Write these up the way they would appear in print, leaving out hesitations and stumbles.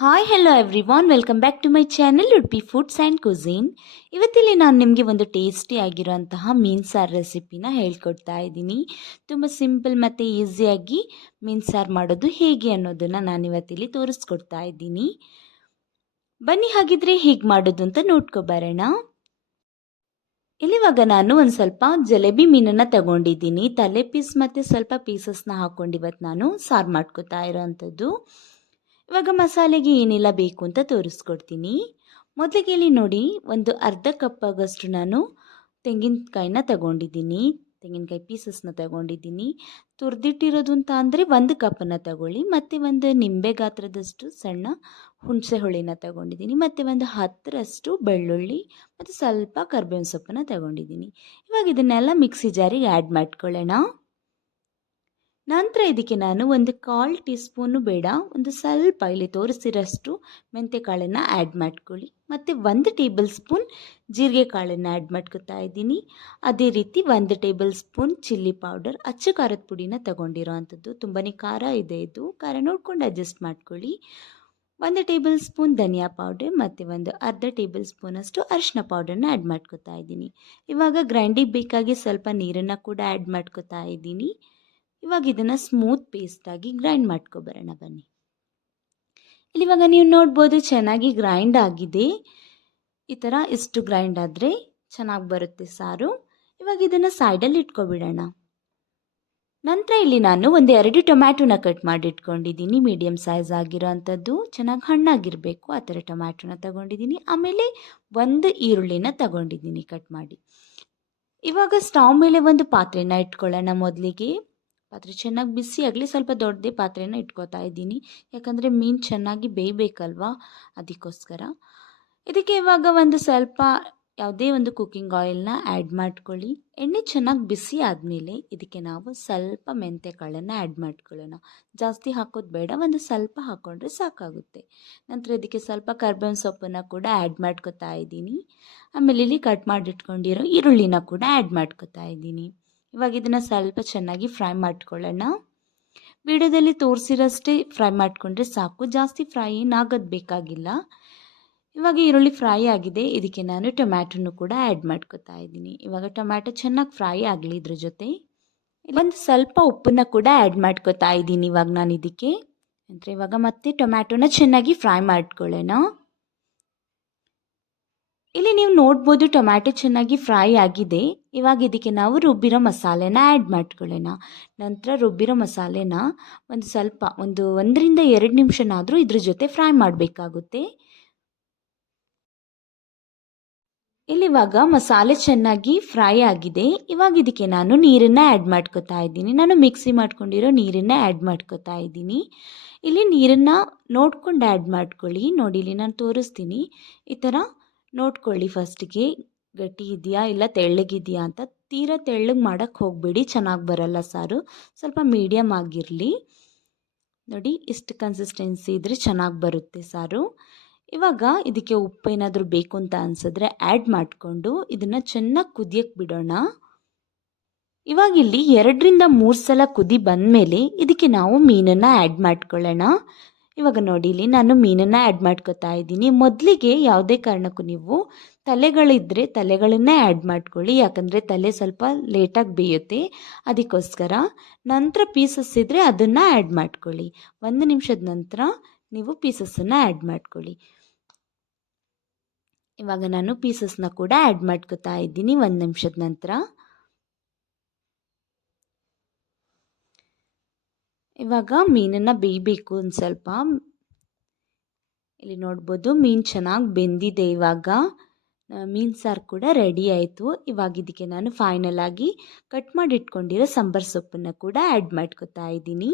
Hi hello everyone, welcome back to my channel Udupi foods and cuisine. ಇವತ್ತಿಲ್ಲಿ ನಾನು ನಿಮಗೆ ಒಂದು ಟೇಸ್ಟಿ ಆಗಿರುವಂತಹ ಮೀನು ಸಾರು ರೆಸಿಪಿನ ಹೇಳ್ಕೊಡ್ತಾ ಇದ್ದೀನಿ. ತುಂಬ ಸಿಂಪಲ್ ಮತ್ತು ಈಸಿಯಾಗಿ ಮೀನು ಸಾರು ಮಾಡೋದು ಹೇಗೆ ಅನ್ನೋದನ್ನು ನಾನು ಇವತ್ತಿಲ್ಲಿ ತೋರಿಸ್ಕೊಡ್ತಾ ಇದ್ದೀನಿ. ಬನ್ನಿ ಹಾಗಿದ್ರೆ ಹೇಗೆ ಮಾಡೋದು ಅಂತ ನೋಡ್ಕೊಬರೋಣ. ಇಲ್ಲಿವಾಗ ನಾನು ಒಂದು ಸ್ವಲ್ಪ ಜಲೇಬಿ ಮೀನನ್ನು ತಗೊಂಡಿದ್ದೀನಿ. ತಲೆ ಪೀಸ್ ಮತ್ತು ಸ್ವಲ್ಪ ಪೀಸಸ್ನ ಹಾಕ್ಕೊಂಡು ಇವತ್ತು ನಾನು ಸಾರು ಮಾಡ್ಕೊತಾ ಇರೋವಂಥದ್ದು. ಇವಾಗ ಮಸಾಲೆಗೆ ಏನೆಲ್ಲ ಬೇಕು ಅಂತ ತೋರಿಸ್ಕೊಡ್ತೀನಿ. ಮೊದಲಿಗೆ ಇಲ್ಲಿ ನೋಡಿ, ಒಂದು ಅರ್ಧ ಕಪ್ ಆಗಷ್ಟು ನಾನು ತೆಂಗಿನಕಾಯಿನ ತಗೊಂಡಿದ್ದೀನಿ. ತೆಂಗಿನಕಾಯಿ ಪೀಸಸ್ನ ತಗೊಂಡಿದ್ದೀನಿ. ತುರಿದಿಟ್ಟಿರೋದು ಅಂತ ಅಂದರೆ 1 ಕಪ್ಪನ್ನು ತಗೊಳ್ಳಿ. ಮತ್ತು ಒಂದು ನಿಂಬೆ ಗಾತ್ರದಷ್ಟು ಸಣ್ಣ ಹುಣಸೆ ಹುಳಿನ ತಗೊಂಡಿದ್ದೀನಿ. ಮತ್ತು ಒಂದು 10ರಷ್ಟು ಬೆಳ್ಳುಳ್ಳಿ ಮತ್ತು ಸ್ವಲ್ಪ ಕರ್ಬೇವಿನ ಸೊಪ್ಪನ್ನು ತಗೊಂಡಿದ್ದೀನಿ. ಇವಾಗ ಇದನ್ನೆಲ್ಲ ಮಿಕ್ಸಿ ಜಾರಿಗೆ ಆ್ಯಡ್ ಮಾಡ್ಕೊಳ್ಳೋಣ. ನಂತರ ಇದಕ್ಕೆ ನಾನು ಒಂದು 1/4 ಟೀ ಸ್ಪೂನು ಬೇಡ, ಒಂದು ಸ್ವಲ್ಪ ಇಲ್ಲಿ ತೋರಿಸಿರೋಷ್ಟು ಮೆಂತ್ಯ ಕಾಳನ್ನು ಆ್ಯಡ್ ಮಾಡ್ಕೊಳ್ಳಿ. ಮತ್ತು 1 ಟೇಬಲ್ ಸ್ಪೂನ್ ಜೀರಿಗೆ ಕಾಳನ್ನು ಆ್ಯಡ್ ಮಾಡ್ಕೊತಾ ಇದ್ದೀನಿ. ಅದೇ ರೀತಿ 1 ಟೇಬಲ್ ಸ್ಪೂನ್ ಚಿಲ್ಲಿ ಪೌಡರ್, ಅಚ್ಚ ಖಾರದ ಪುಡಿನ ತಗೊಂಡಿರೋ ಅಂಥದ್ದು. ತುಂಬಾ ಖಾರ ಇದೆ, ಇದು ಖಾರ ನೋಡ್ಕೊಂಡು ಅಡ್ಜಸ್ಟ್ ಮಾಡ್ಕೊಳ್ಳಿ. 1 ಟೇಬಲ್ ಸ್ಪೂನ್ ಧನಿಯಾ ಪೌಡರ್ ಮತ್ತು ಒಂದು ಅರ್ಧ ಟೇಬಲ್ ಸ್ಪೂನಷ್ಟು ಅರಿಶಿನ ಪೌಡರ್ನ ಆ್ಯಡ್ ಮಾಡ್ಕೊತಾ ಇದ್ದೀನಿ. ಇವಾಗ ಗ್ರೈಂಡಿಗೆ ಬೇಕಾಗಿ ಸ್ವಲ್ಪ ನೀರನ್ನು ಕೂಡ ಆ್ಯಡ್ ಮಾಡ್ಕೊತಾ ಇದ್ದೀನಿ. ಇವಾಗ ಇದನ್ನು ಸ್ಮೂತ್ ಪೇಸ್ಟಾಗಿ ಗ್ರೈಂಡ್ ಮಾಡ್ಕೊಬರೋಣ ಬನ್ನಿ. ಇಲ್ಲಿ ಇವಾಗ ನೀವು ನೋಡ್ಬೋದು ಚೆನ್ನಾಗಿ ಗ್ರೈಂಡ್ ಆಗಿದೆ. ಈ ಥರ ಇಷ್ಟು ಗ್ರೈಂಡ್ ಆದರೆ ಚೆನ್ನಾಗಿ ಬರುತ್ತೆ ಸಾರು. ಇವಾಗ ಇದನ್ನು ಸೈಡಲ್ಲಿ ಇಟ್ಕೊಬಿಡೋಣ. ನಂತರ ಇಲ್ಲಿ ನಾನು ಒಂದು 2 ಟೊಮ್ಯಾಟೊನ ಕಟ್ ಮಾಡಿ ಇಟ್ಕೊಂಡಿದ್ದೀನಿ. ಮೀಡಿಯಮ್ ಸೈಜ್ ಆಗಿರೋ ಅಂಥದ್ದು, ಚೆನ್ನಾಗಿ ಹಣ್ಣಾಗಿರಬೇಕು ಆ ಥರ ಟೊಮ್ಯಾಟೊನ ತಗೊಂಡಿದ್ದೀನಿ. ಆಮೇಲೆ 1 ಈರುಳ್ಳಿನ ತಗೊಂಡಿದ್ದೀನಿ ಕಟ್ ಮಾಡಿ. ಇವಾಗ ಸ್ಟವ್ ಮೇಲೆ ಒಂದು ಪಾತ್ರೆನ ಇಟ್ಕೊಳ್ಳೋಣ. ಮೊದಲಿಗೆ ಪಾತ್ರೆ ಚೆನ್ನಾಗಿ ಬಿಸಿ ಆಗಲಿ. ಸ್ವಲ್ಪ ದೊಡ್ಡದೇ ಪಾತ್ರೆನ ಇಟ್ಕೋತಾ ಇದ್ದೀನಿ, ಯಾಕಂದರೆ ಮೀನು ಚೆನ್ನಾಗಿ ಬೇಯಬೇಕಲ್ವಾ, ಅದಕ್ಕೋಸ್ಕರ. ಇದಕ್ಕೆ ಇವಾಗ ಒಂದು ಸ್ವಲ್ಪ ಯಾವುದೇ ಒಂದು ಕುಕ್ಕಿಂಗ್ ಆಯಿಲ್ನ ಆ್ಯಡ್ ಮಾಡ್ಕೊಳ್ಳಿ. ಎಣ್ಣೆ ಚೆನ್ನಾಗಿ ಬಿಸಿ ಆದಮೇಲೆ ಇದಕ್ಕೆ ನಾವು ಸ್ವಲ್ಪ ಮೆಂತ್ಯ ಕಾಳನ್ನು ಆ್ಯಡ್ ಮಾಡ್ಕೊಳ್ಳೋಣ. ಜಾಸ್ತಿ ಹಾಕೋದು ಬೇಡ, ಒಂದು ಸ್ವಲ್ಪ ಹಾಕ್ಕೊಂಡ್ರೆ ಸಾಕಾಗುತ್ತೆ. ನಂತರ ಇದಕ್ಕೆ ಸ್ವಲ್ಪ ಕರ್ಬೇವಿನ ಸೊಪ್ಪನ್ನು ಕೂಡ ಆ್ಯಡ್ ಮಾಡ್ಕೊತಾ ಇದ್ದೀನಿ. ಆಮೇಲೆ ಇಲ್ಲಿ ಕಟ್ ಮಾಡಿಟ್ಕೊಂಡಿರೋ ಈರುಳ್ಳಿನ ಕೂಡ ಆ್ಯಡ್ ಮಾಡ್ಕೊತಾ ಇದ್ದೀನಿ. ಇವಾಗ ಇದನ್ನು ಸ್ವಲ್ಪ ಚೆನ್ನಾಗಿ ಫ್ರೈ ಮಾಡ್ಕೊಳ್ಳೋಣ. ವಿಡಿಯೋದಲ್ಲಿ ತೋರಿಸಿರೋಷ್ಟೇ ಫ್ರೈ ಮಾಡಿಕೊಂಡ್ರೆ ಸಾಕು, ಜಾಸ್ತಿ ಫ್ರೈ ಏನಾಗೋದು ಬೇಕಾಗಿಲ್ಲ. ಇವಾಗ ಈರುಳ್ಳಿ ಫ್ರೈ ಆಗಿದೆ. ಇದಕ್ಕೆ ನಾನು ಟೊಮ್ಯಾಟೊನು ಕೂಡ ಆ್ಯಡ್ ಮಾಡ್ಕೊತಾ ಇದ್ದೀನಿ. ಇವಾಗ ಟೊಮ್ಯಾಟೊ ಚೆನ್ನಾಗಿ ಫ್ರೈ ಆಗಲಿ. ಇದ್ರ ಜೊತೆ ಒಂದು ಸ್ವಲ್ಪ ಉಪ್ಪನ್ನು ಕೂಡ ಆ್ಯಡ್ ಮಾಡ್ಕೊತಾ ಇದ್ದೀನಿ ಇವಾಗ ನಾನು ಇದಕ್ಕೆ. ಅಂದರೆ ಇವಾಗ ಮತ್ತೆ ಟೊಮ್ಯಾಟೊನ ಚೆನ್ನಾಗಿ ಫ್ರೈ ಮಾಡ್ಕೊಳ್ಳೋಣ. ಇಲ್ಲಿ ನೀವು ನೋಡ್ಬೋದು ಟೊಮ್ಯಾಟೊ ಚೆನ್ನಾಗಿ ಫ್ರೈ ಆಗಿದೆ. ಇವಾಗ ಇದಕ್ಕೆ ನಾವು ರುಬ್ಬಿರೋ ಮಸಾಲೆನ ಆ್ಯಡ್ ಮಾಡ್ಕೊಳ್ಳೋಣ. ನಂತರ ರುಬ್ಬಿರೋ ಮಸಾಲೆನ ಒಂದು ಸ್ವಲ್ಪ 1 ರಿಂದ 2 ನಿಮಿಷನಾದರೂ ಇದ್ರ ಜೊತೆ ಫ್ರೈ ಮಾಡಬೇಕಾಗುತ್ತೆ. ಇಲ್ಲಿವಾಗ ಮಸಾಲೆ ಚೆನ್ನಾಗಿ ಫ್ರೈ ಆಗಿದೆ. ಇವಾಗ ಇದಕ್ಕೆ ನಾನು ನೀರನ್ನು ಆ್ಯಡ್ ಮಾಡ್ಕೊತಾ ಇದ್ದೀನಿ. ನಾನು ಮಿಕ್ಸಿ ಮಾಡ್ಕೊಂಡಿರೋ ನೀರನ್ನು ಆ್ಯಡ್ ಮಾಡ್ಕೊತಾ ಇದ್ದೀನಿ. ಇಲ್ಲಿ ನೀರನ್ನು ನೋಡ್ಕೊಂಡು ಆ್ಯಡ್ ಮಾಡ್ಕೊಳ್ಳಿ. ನೋಡಿ ಇಲ್ಲಿ ನಾನು ತೋರಿಸ್ತೀನಿ. ಈ ಥರ ನೋಡ್ಕೊಳ್ಳಿ ಫಸ್ಟಿಗೆ, ಗಟ್ಟಿ ಇದೆಯಾ ಇಲ್ಲ ತೆಳ್ಳಗಿದೆಯಾ ಅಂತ. ತೀರಾ ತೆಳ್ಳಗೆ ಮಾಡೋಕ್ಕೆ ಹೋಗಬೇಡಿ, ಚೆನ್ನಾಗಿ ಬರಲ್ಲ ಸಾರು. ಸ್ವಲ್ಪ ಮೀಡಿಯಮ್ ಆಗಿರಲಿ. ನೋಡಿ ಇಷ್ಟು ಕನ್ಸಿಸ್ಟೆನ್ಸಿ ಇದ್ದರೆ ಚೆನ್ನಾಗಿ ಬರುತ್ತೆ ಸಾರು. ಇವಾಗ ಇದಕ್ಕೆ ಉಪ್ಪು ಏನಾದರೂ ಬೇಕು ಅಂತ ಅನಿಸಿದ್ರೆ ಆ್ಯಡ್ ಮಾಡಿಕೊಂಡು ಇದನ್ನು ಚೆನ್ನಾಗಿ ಕುದಿಯಕ್ಕೆ ಬಿಡೋಣ. ಇವಾಗ ಇಲ್ಲಿ 2 ರಿಂದ 3 ಸಲ ಕುದಿ ಬಂದಮೇಲೆ ಇದಕ್ಕೆ ನಾವು ಮೀನನ್ನು ಆ್ಯಡ್ ಮಾಡ್ಕೊಳ್ಳೋಣ. ಇವಾಗ ನೋಡಿ ಇಲ್ಲಿ ನಾನು ಮೀನನ್ನು ಆ್ಯಡ್ ಮಾಡ್ಕೊತಾ ಇದ್ದೀನಿ. ಮೊದಲಿಗೆ ಯಾವುದೇ ಕಾರಣಕ್ಕೂ ನೀವು ತಲೆಗಳಿದ್ದರೆ ತಲೆಗಳನ್ನೇ ಆ್ಯಡ್ ಮಾಡ್ಕೊಳ್ಳಿ, ಯಾಕಂದರೆ ತಲೆ ಸ್ವಲ್ಪ ಲೇಟಾಗಿ ಬೇಯುತ್ತೆ, ಅದಕ್ಕೋಸ್ಕರ. ನಂತರ ಪೀಸಸ್ ಇದ್ದರೆ ಅದನ್ನು ಆ್ಯಡ್ ಮಾಡ್ಕೊಳ್ಳಿ. 1 ನಿಮಿಷದ ನಂತರ ನೀವು ಪೀಸಸ್ಸನ್ನು ಆ್ಯಡ್ ಮಾಡ್ಕೊಳ್ಳಿ. ಇವಾಗ ನಾನು ಪೀಸಸ್ನ ಕೂಡ ಆ್ಯಡ್ ಮಾಡ್ಕೊತಾ ಇದ್ದೀನಿ 1 ನಿಮಿಷದ ನಂತರ. ಇವಾಗ ಮೀನನ್ನು ಬೇಯಬೇಕು ಒಂದು ಸ್ವಲ್ಪ. ಇಲ್ಲಿ ನೋಡ್ಬೋದು ಮೀನು ಚೆನ್ನಾಗಿ ಬೆಂದಿದೆ. ಇವಾಗ ಮೀನು ಸಾರು ಕೂಡ ರೆಡಿ ಆಯಿತು. ಇವಾಗ ಇದಕ್ಕೆ ನಾನು ಫೈನಲ್ ಆಗಿ ಕಟ್ ಮಾಡಿ ಇಟ್ಕೊಂಡಿರೋ ಸಾಂಬಾರು ಸೊಪ್ಪನ್ನು ಕೂಡ ಆ್ಯಡ್ ಮಾಡ್ಕೊತಾ ಇದ್ದೀನಿ.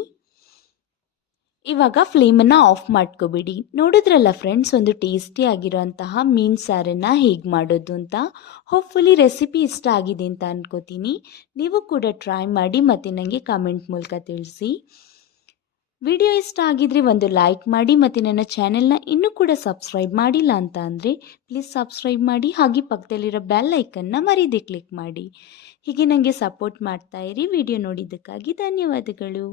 ಇವಾಗ ಫ್ಲೇಮನ್ನು ಆಫ್ ಮಾಡ್ಕೊಬಿಡಿ. ನೋಡಿದ್ರಲ್ಲ ಫ್ರೆಂಡ್ಸ್, ಒಂದು ಟೇಸ್ಟಿ ಆಗಿರೋಂತಹ ಮೀನು ಸಾರನ್ನು ಹೇಗೆ ಮಾಡೋದು ಅಂತ. ಹೋಪ್ಫುಲಿ ರೆಸಿಪಿ ಇಷ್ಟ ಆಗಿದೆ ಅಂತ ಅನ್ಕೋತೀನಿ. ನೀವು ಕೂಡ ಟ್ರೈ ಮಾಡಿ ಮತ್ತು ನನಗೆ ಕಾಮೆಂಟ್ ಮೂಲಕ ತಿಳಿಸಿ. ವಿಡಿಯೋ ಇಷ್ಟ ಆಗಿದ್ರೆ ಒಂದು ಲೈಕ್ ಮಾಡಿ ಮತ್ತು ನನ್ನ ಚಾನೆಲ್ನ ಇನ್ನೂ ಕೂಡ ಸಬ್ಸ್ಕ್ರೈಬ್ ಮಾಡಿಲ್ಲ ಅಂತ ಅಂದರೆ ಪ್ಲೀಸ್ ಸಬ್ಸ್ಕ್ರೈಬ್ ಮಾಡಿ. ಹಾಗೆ ಪಕ್ಕದಲ್ಲಿರೋ ಬೆಲ್ ಐಕನ್ನ ಮರೀದೆ ಕ್ಲಿಕ್ ಮಾಡಿ. ಹೀಗೆ ನನಗೆ ಸಪೋರ್ಟ್ ಮಾಡ್ತಾ ಇರಿ. ವಿಡಿಯೋ ನೋಡಿದ್ದಕ್ಕಾಗಿ ಧನ್ಯವಾದಗಳು.